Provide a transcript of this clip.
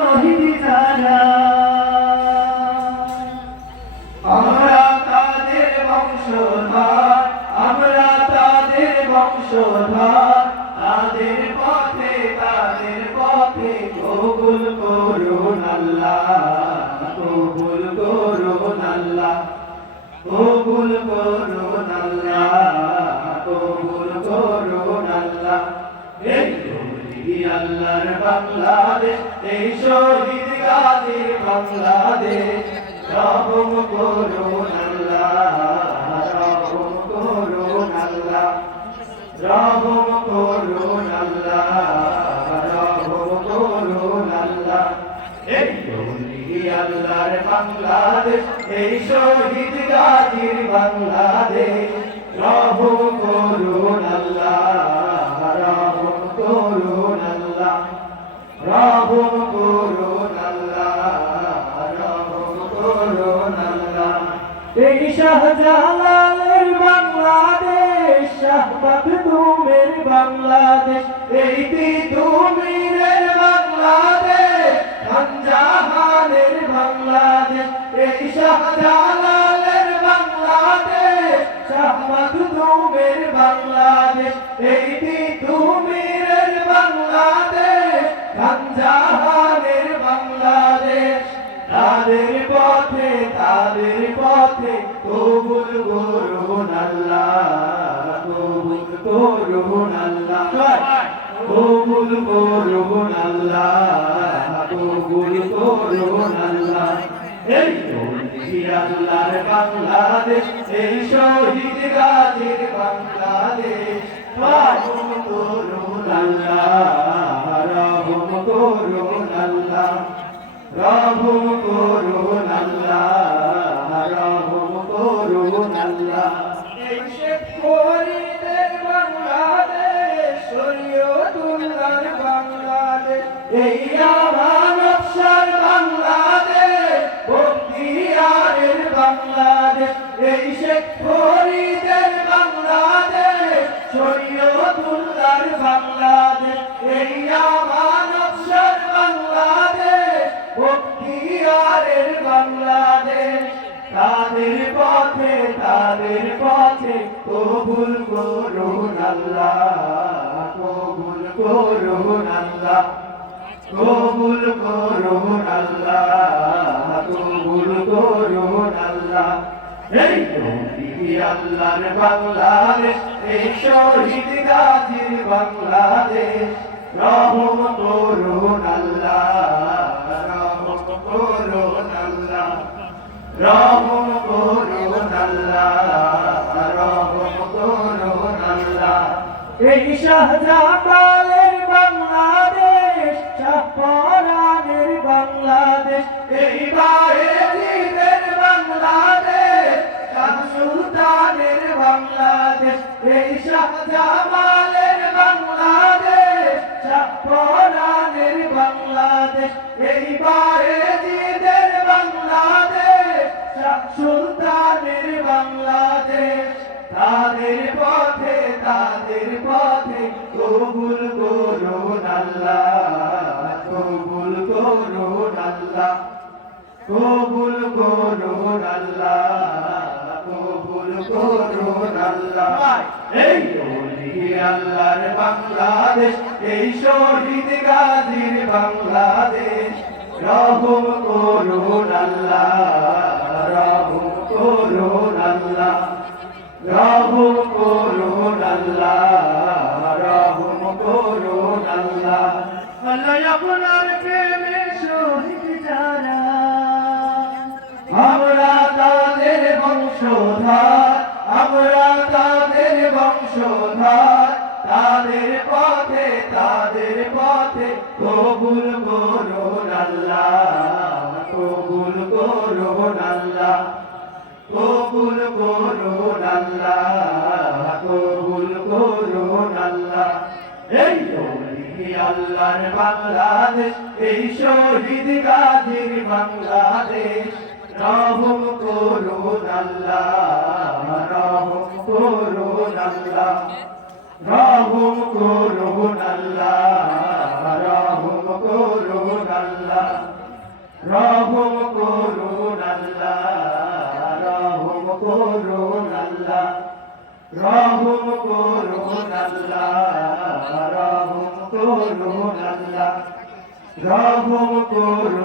শহীদ যারা আমরা তাদের বংশধর, আমরা তাদের বংশধর, তাদের পথে কবুল করুন আল্লাহ, কবুল করুন আল্লাহ, কবুল করুন আল্লাহ, কবুল করুন আল্লাহ। এই আল্লাহর বাংলাদেশ, এই শহীদ গাজীর বাংলাদেশ, রহম করুন আল্লাহ, রহম করুন আল্লাহ, রহম করুন আল্লাহ, রহম করুন আল্লাহ। এই আল্লাহর বাংলাদেশ, এই শহীদ গাজীর বাংলাদেশ, রহম করুন আল্লাহ, রহম করুন আল্লাহ, রহম করুন আল্লাহ, রহম করুন আল্লাহ। এই শাহজালালের বাংলাদেশ, শাহ মাখদুমের বাংলাদেশ, এই তিতুমীরের বাংলাদেশ, খানজাহানের বাংলাদেশ, এই শাহজালালের বাংলাদেশ, শাহ মাখদুমের বাংলাদেশ, এই তিতুমীরের বাংলাদেশ, খানজাহানের বাংলাদেশ। তাদের পথে কবুল করুন আল্লাহ, কবুল করুন আল্লাহ, কবুল করুন আল্লাহ, কবুল করুন আল্লাহ। এই আল্লাহর বাংলাদেশ, এই শহীদ গাজীর বাংলাদেশ, রহম করুন আল্লাহ, রহম করুন আল্লাহ, রহম করুন আল্লাহ, রহম করুন আল্লাহ। এই শেখ ফরিদের বাংলাদেশ, শরীয়তুল্লাহর বাংলাদেশ, এই আমানত শাহর বাংলাদেশ, বখতিয়ারের বাংলাদেশ, এই শেখ ফরিদের বাংলাদেশ, শরীয়তুল্লাহর বাংলাদেশ, এই আমানত শাহর বাংলাদেশ, বখতিয়ারের বাংলাদেশ। তাদের পথে কবুল করুন আল্লাহ, কবুল করুন আল্লাহ, কবুল করুন আল্লাহ, কবুল করুন আল্লাহ। এই আল্লাহর বাংলাদেশ, এই শহীদ গাজীর বাংলাদেশ, রহম করুন আল্লাহ, রহম করুন আল্লাহ, রহম করুন আল্লাহ, রহম করুন আল্লাহ। এই শাহজালালের বাংলাদেশ, শাহ পরানের বাংলাদেশ, এই বায়েজিদের বাংলাদেশ, শাহ সুলতানের বাংলাদেশ, এই শাহজালালের বাংলাদেশ, শাহ পরানের বাংলাদেশ, এই বায়েজিদের বাংলাদেশ, শাহ সুলতানের বাংলাদেশ। তাদের পথে কবুল করুন আল্লাহ, কবুল করুন আল্লাহ, কবুল করুন আল্লাহ, কবুল করুন আল্লাহ। এই আল্লাহর বাংলাদেশ, এই শহীদ গাজীর বাংলাদেশ, রহম করুন আল্লাহ, রহম করুন আল্লাহ, রহম করুন আল্লাহ, রহম করুন আল্লাহ। আল্লাহ আপনার প্রেমে শহীদ যারা, আমরা তাদের বংশধর, আমরা তাদের বংশধর, তাদের পথে কবুল করুন আল্লাহ, কবুল করুন আল্লাহ, কবুল করুন আল্লাহ, কবুল করুন আল্লাহ। এই আল্লাহর বাংলাদেশ, এই শহীদ গাজীর বাংলাদেশ, রহম করুন আল্লাহ, রহম করুন আল্লাহ, রহম করুন আল্লাহ, রহম করুন আল্লাহ। করুন আল্লাহ রহম করুন আল্লাহ রহম করুন আল্লাহ রহম করুন